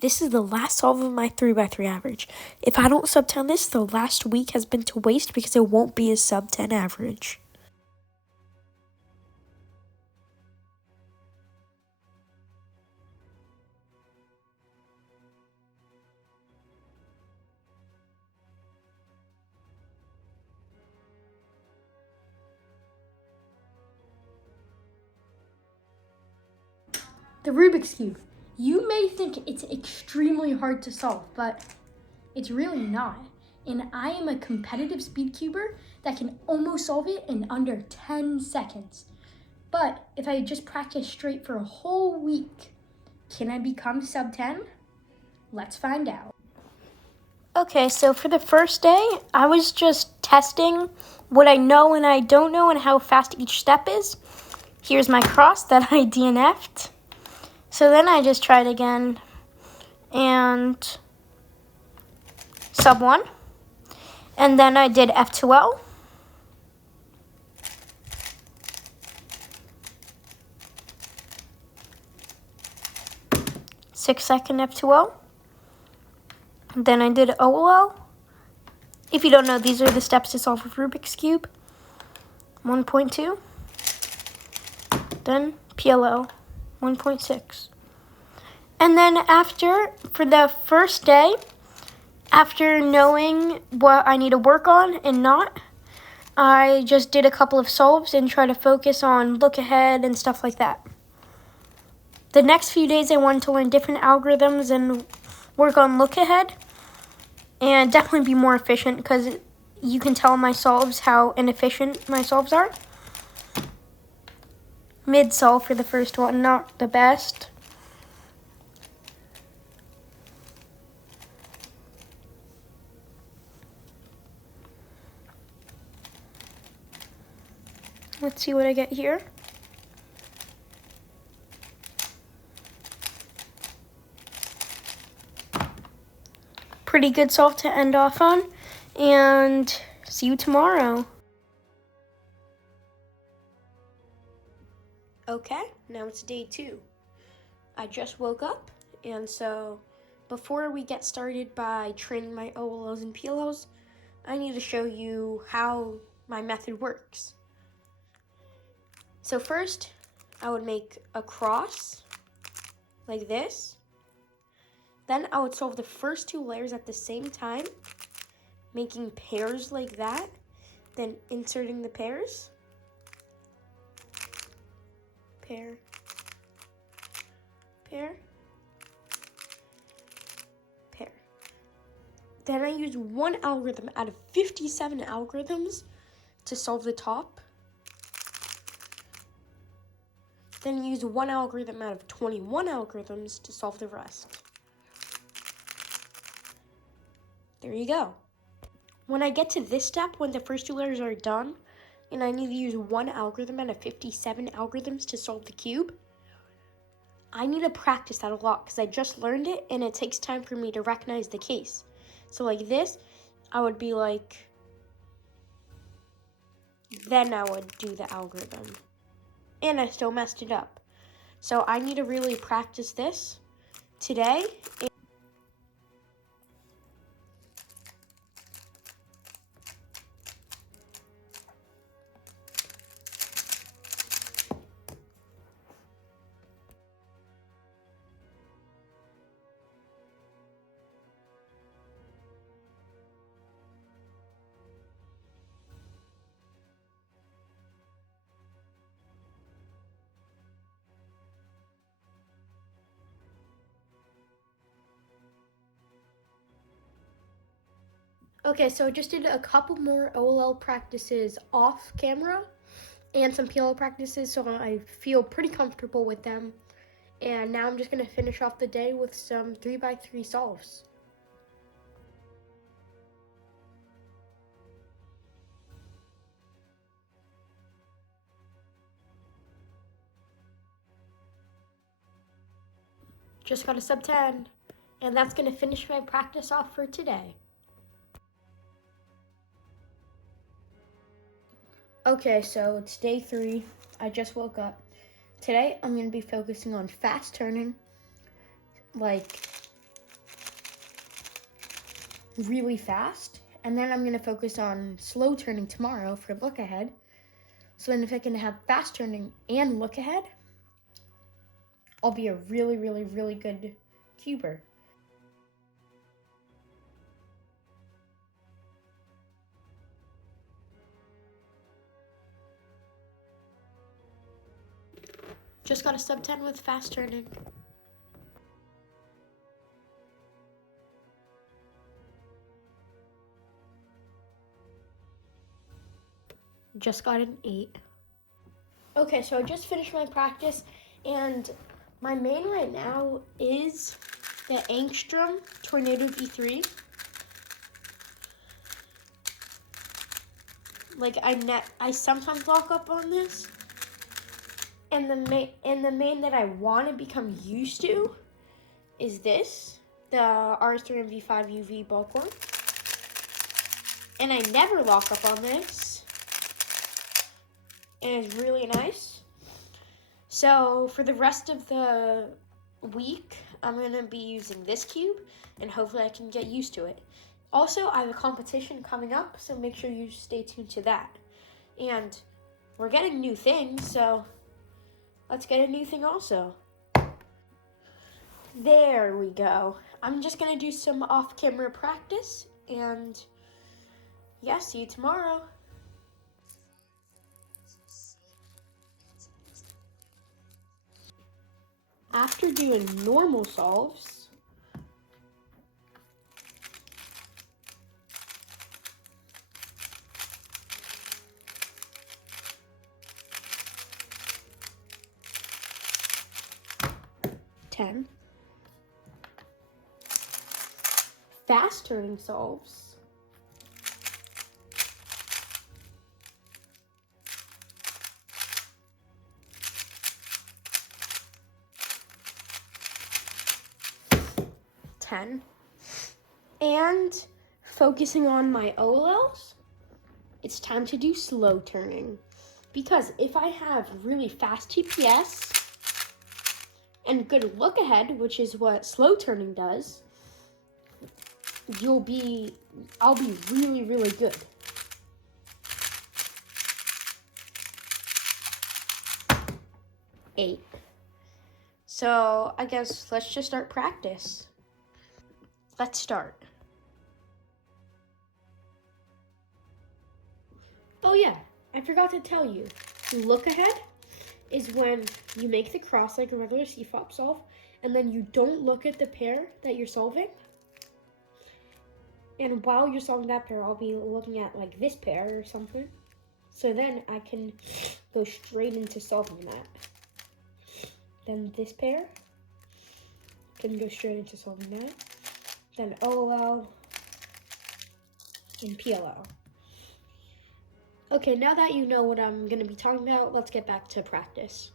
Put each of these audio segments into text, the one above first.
This is the last solve of my 3x3 average. If I don't sub 10 this, the last week has been to waste because it won't be a sub 10 average. The Rubik's Cube. You may think it's extremely hard to solve, but it's really not. And I am a competitive speed cuber that can almost solve it in under 10 seconds. But if I just practice straight for a whole week, can I become sub 10? Let's find out. Okay, so for the first day, I was just testing what I know and I don't know and how fast each step is. Here's my cross that I DNF'd. So then I just tried again and sub 1. And then I did F2L. Six-second F2L. Then I did OLL. If you don't know, these are the steps to solve a Rubik's Cube. 1.2. Then PLL 1.6. And then for the first day, after knowing what I need to work on and not, I just did a couple of solves and try to focus on look ahead and stuff like that. The next few days I wanted to learn different algorithms and work on look ahead and definitely be more efficient because you can tell my solves how inefficient my solves are. Mid-solve for the first one, not the best. Let's see what I get here. Pretty good solve to end off on, and see you tomorrow. Okay, now it's day 2. I just woke up, and so before we get started by training my OLLs and PLLs, I need to show you how my method works. So first, I would make a cross like this. Then I would solve the first 2 layers at the same time, making pairs like that, then inserting the pairs. Pair, pair, pair. Then I use one algorithm out of 57 algorithms to solve the top. Then use one algorithm out of 21 algorithms to solve the rest. There you go. When I get to this step, when the first 2 layers are done, and I need to use one algorithm out of 57 algorithms to solve the cube, I need to practice that a lot because I just learned it and it takes time for me to recognize the case. So like this, I would be like, then I would do the algorithm. And I still messed it up. So I need to really practice this today. Okay, so I just did a couple more OLL practices off camera and some PLL practices, so I feel pretty comfortable with them. And now I'm just gonna finish off the day with some 3x3 solves. Just got a sub 10, and that's gonna finish my practice off for today. Okay, so it's day 3. I just woke up. Today, I'm gonna be focusing on fast turning, like really fast, and then I'm going to focus on slow turning tomorrow for look ahead. So then if I can have fast turning and look ahead, I'll be a really, really, really good cuber. Just got a sub 10 with fast turning. Just got an 8. Okay, so I just finished my practice, and my main right now is the Angstrom Tornado V3. Like I sometimes lock up on this, and the main that I want to become used to is this, the R3 V5 UV bulk one. And I never lock up on this, and it's really nice. So for the rest of the week, I'm gonna be using this cube, and hopefully I can get used to it. Also, I have a competition coming up, so make sure you stay tuned to that. And we're getting new things, so let's get a new thing also. There we go. I'm just gonna do some off-camera practice, and yeah, see you tomorrow. After doing normal solves, ten. Fast turning solves, 10. And focusing on my OLLs, it's time to do slow turning. Because if I have really fast TPS and good look ahead, which is what slow turning does, I'll be really, really good. Eight. So I guess let's just start practice. Let's start. Oh yeah, I forgot to tell you. Look ahead is when you make the cross like a regular C-flop solve, and then you don't look at the pair that you're solving. And while you're solving that pair, I'll be looking at like this pair or something. So then I can go straight into solving that. Then this pair can go straight into solving that. Then OLL and PLL. Okay, now that you know what I'm going to be talking about, let's get back to practice.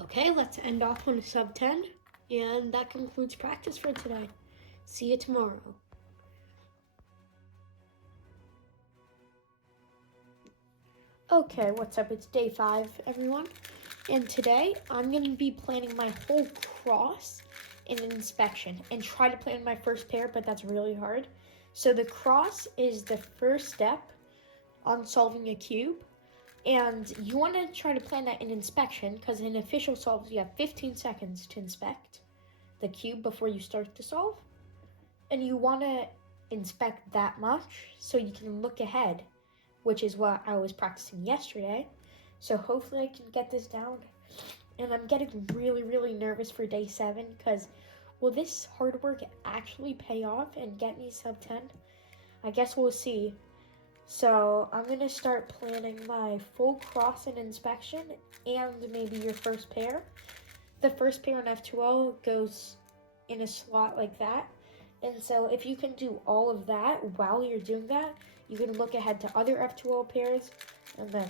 Okay, let's end off on a sub 10, and that concludes practice for today. See you tomorrow. Okay, what's up? It's day 5, everyone. And today, I'm going to be planning my whole cross in an inspection and try to plan my first pair, but that's really hard. So the cross is the first step on solving a cube. And you want to try to plan that in inspection, because in official solves, you have 15 seconds to inspect the cube before you start to solve. And you want to inspect that much so you can look ahead, which is what I was practicing yesterday. So hopefully I can get this down. And I'm getting really, really nervous for day 7, because will this hard work actually pay off and get me sub 10? I guess we'll see. So I'm gonna start planning my full crossing inspection and maybe your first pair. The first pair on F2L goes in a slot like that. And so if you can do all of that while you're doing that, you can look ahead to other F2L pairs and then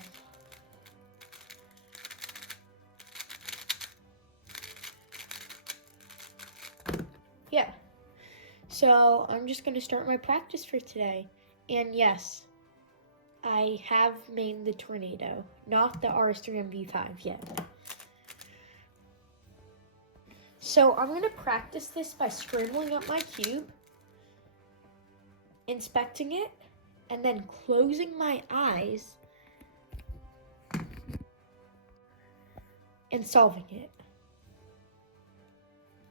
yeah. So I'm just gonna start my practice for today. And yes, I have made the Tornado, not the RS3MV5 yet. So I'm gonna practice this by scrambling up my cube, inspecting it, and then closing my eyes and solving it.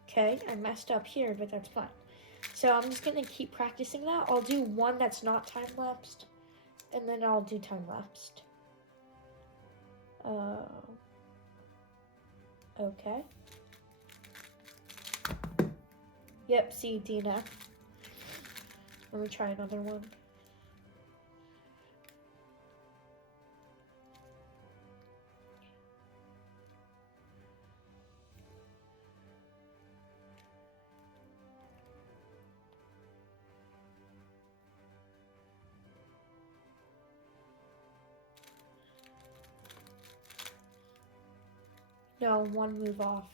Okay, I messed up here, but that's fine. So I'm just gonna keep practicing that. I'll do one that's not time-lapsed, and then I'll do time-lapsed. Okay. Yep, see, DNF. Let me try another one. No, one move off.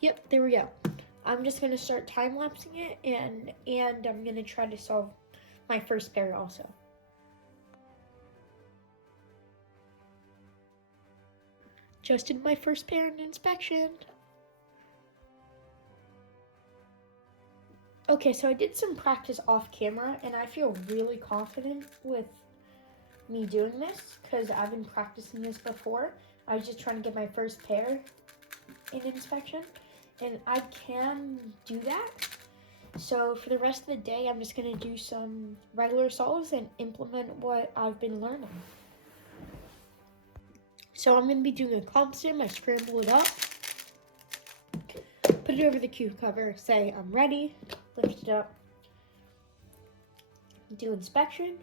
Yep, there we go. I'm just gonna start time-lapsing it and I'm gonna try to solve my first pair also. Just did my first pair in inspection. Okay, so I did some practice off camera and I feel really confident with me doing this because I've been practicing this before. I was just trying to get my first pair in inspection and I can do that. So for the rest of the day, I'm just gonna do some regular solves and implement what I've been learning. So I'm gonna be doing a comp sim. I scramble it up, put it over the cube cover, say I'm ready, lift it up, do inspection.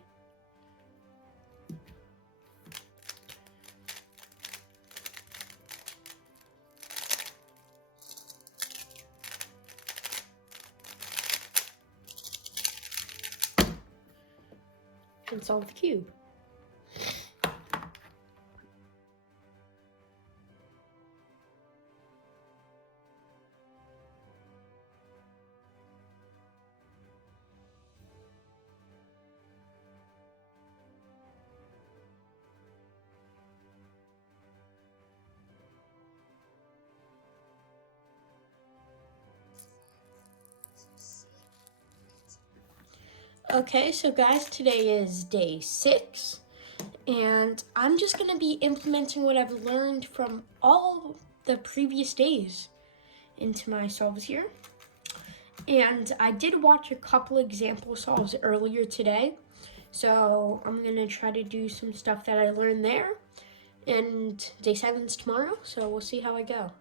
And solve the cube. Okay, so guys, today is day 6, and I'm just gonna be implementing what I've learned from all the previous days into my solves here. And I did watch a couple example solves earlier today, so I'm gonna try to do some stuff that I learned there. And day 7's tomorrow, so we'll see how I go.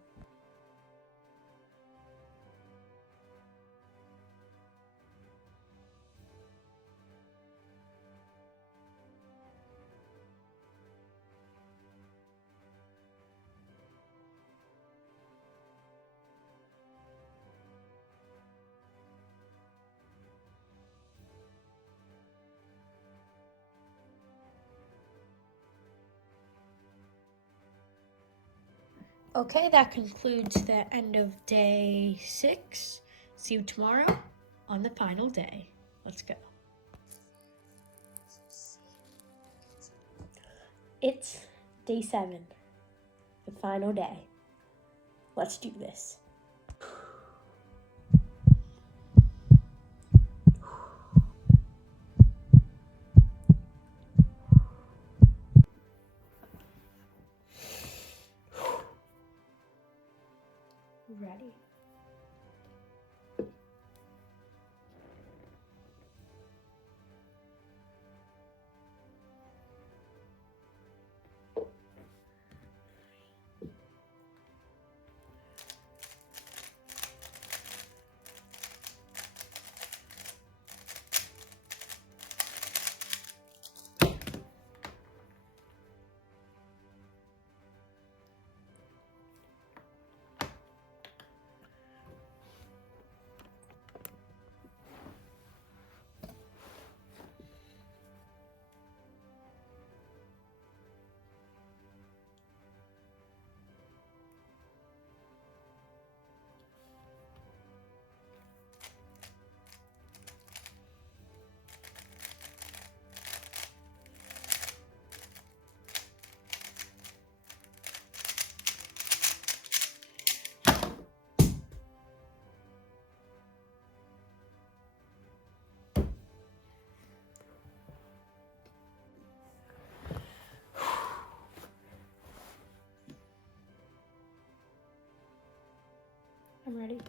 Okay, that concludes the end of day 6. See you tomorrow on the final day. Let's go. It's day 7, the final day. Let's do this. Ready? I'm ready.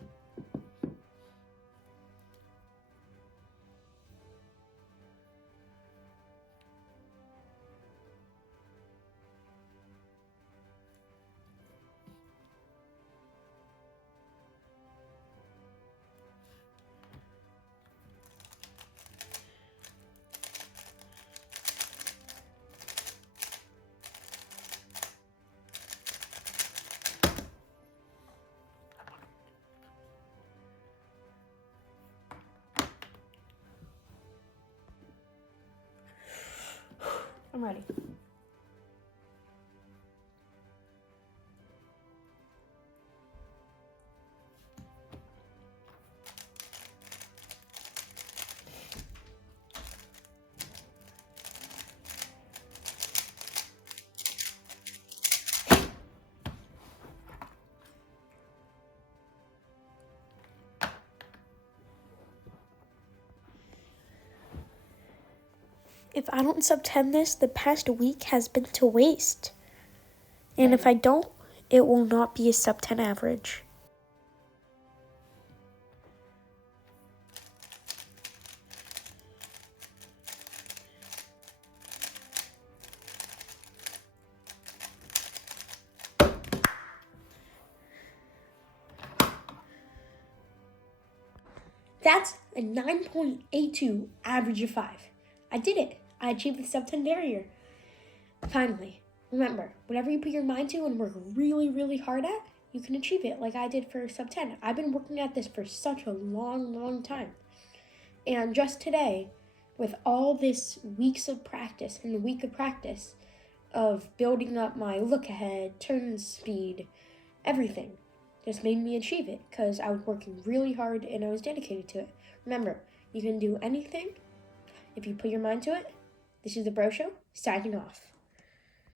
I'm ready. If I don't sub 10 this, the past week has been to waste. And if I don't, it will not be a sub 10 average. That's a 9.82 average of 5. I did it. I achieved the sub 10 barrier. Finally, remember, whatever you put your mind to and work really, really hard at, you can achieve it like I did for sub 10. I've been working at this for such a long, long time. And just today, with all this weeks of practice and a week of practice of building up my look ahead, turn speed, everything, just made me achieve it because I was working really hard and I was dedicated to it. Remember, you can do anything if you put your mind to it. This is the Bro Show, signing off.